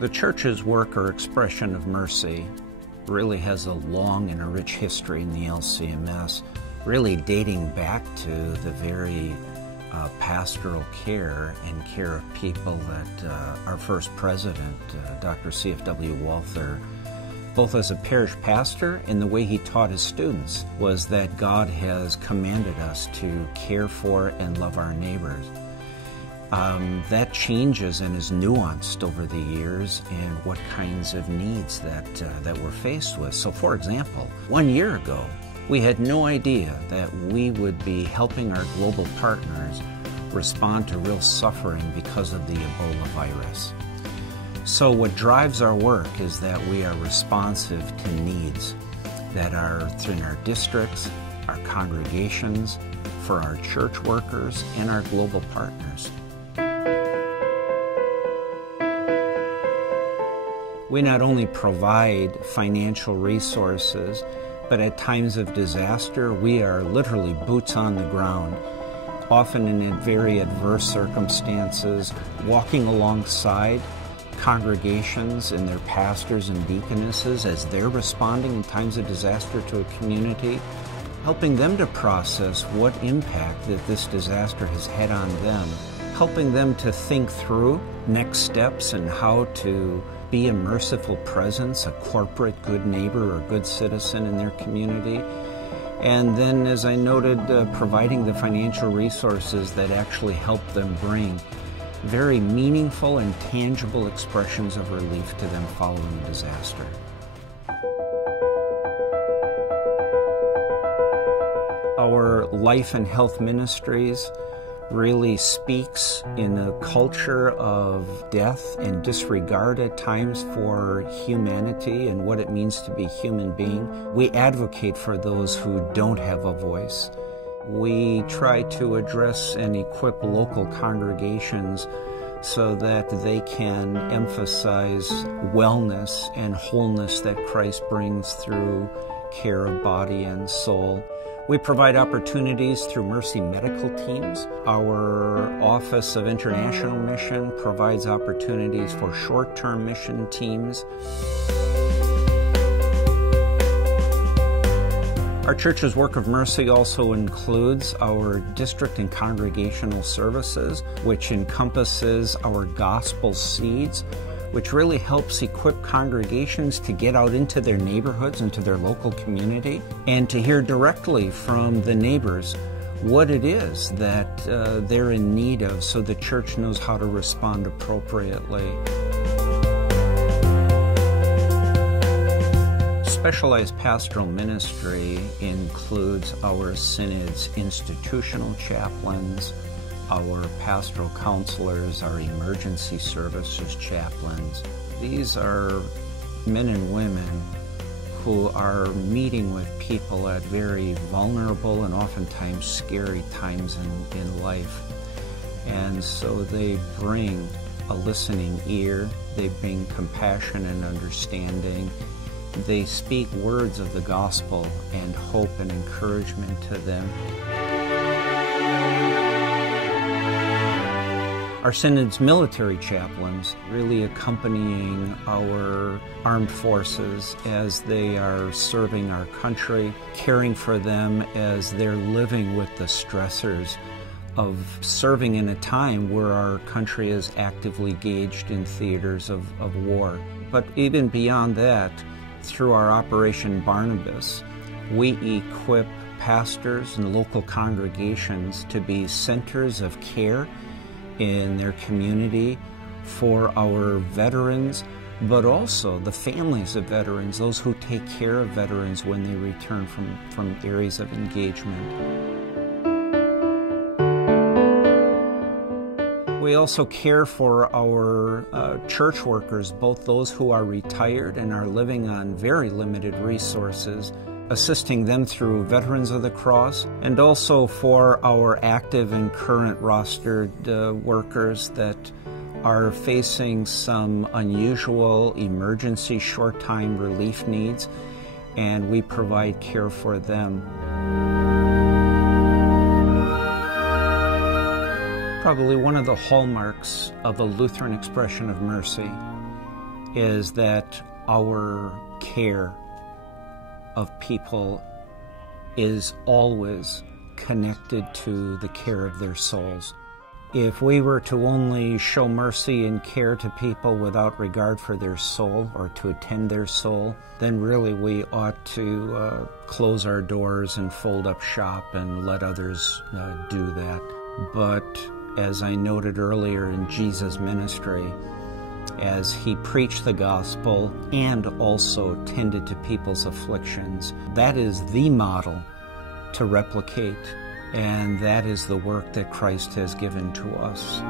The Church's work or expression of mercy really has a long and a rich history in the LCMS, really dating back to the very pastoral care and care of people that our first president, Dr. C.F.W. Walther, both as a parish pastor and the way he taught his students, was that God has commanded us to care for and love our neighbors. That changes and is nuanced over the years and what kinds of needs that we're faced with. So, for example, 1 year ago, we had no idea that we would be helping our global partners respond to real suffering because of the Ebola virus. So what drives our work is that we are responsive to needs that are in our districts, our congregations, for our church workers, and our global partners. We not only provide financial resources, but at times of disaster, we are literally boots on the ground, often in very adverse circumstances, walking alongside congregations and their pastors and deaconesses as they're responding in times of disaster to a community, helping them to process what impact that this disaster has had on them, helping them to think through next steps and how to be a merciful presence, a corporate good neighbor or good citizen in their community. And then, as I noted, providing the financial resources that actually help them bring very meaningful and tangible expressions of relief to them following the disaster. Our life and health ministries really speaks in a culture of death and disregard at times for humanity and what it means to be a human being. We advocate for those who don't have a voice. We try to address and equip local congregations so that they can emphasize wellness and wholeness that Christ brings through care of body and soul. We provide opportunities through Mercy medical teams. Our Office of International Mission provides opportunities for short-term mission teams. Our church's work of mercy also includes our district and congregational services, which encompasses our gospel seeds, which really helps equip congregations to get out into their neighborhoods, into their local community, and to hear directly from the neighbors what it is that they're in need of so the church knows how to respond appropriately. Specialized pastoral ministry includes our Synod's institutional chaplains, our pastoral counselors, our emergency services chaplains. These are men and women who are meeting with people at very vulnerable and oftentimes scary times in life. And so they bring a listening ear, they bring compassion and understanding. They speak words of the gospel and hope and encouragement to them. Our Synod's military chaplains really accompanying our armed forces as they are serving our country, caring for them as they're living with the stressors of serving in a time where our country is actively engaged in theaters of war. But even beyond that, through our Operation Barnabas, we equip pastors and local congregations to be centers of care in their community for our veterans, but also the families of veterans, those who take care of veterans when they return from areas of engagement. We also care for our church workers, both those who are retired and are living on very limited resources, assisting them through Veterans of the Cross, and also for our active and current rostered workers that are facing some unusual emergency short-time relief needs, and we provide care for them. Probably one of the hallmarks of a Lutheran expression of mercy is that our care of people is always connected to the care of their souls. If we were to only show mercy and care to people without regard for their soul or to attend their soul, then really we ought to close our doors and fold up shop and let others do that. But as I noted earlier in Jesus' ministry, as he preached the gospel and also tended to people's afflictions, that is the model to replicate, and that is the work that Christ has given to us.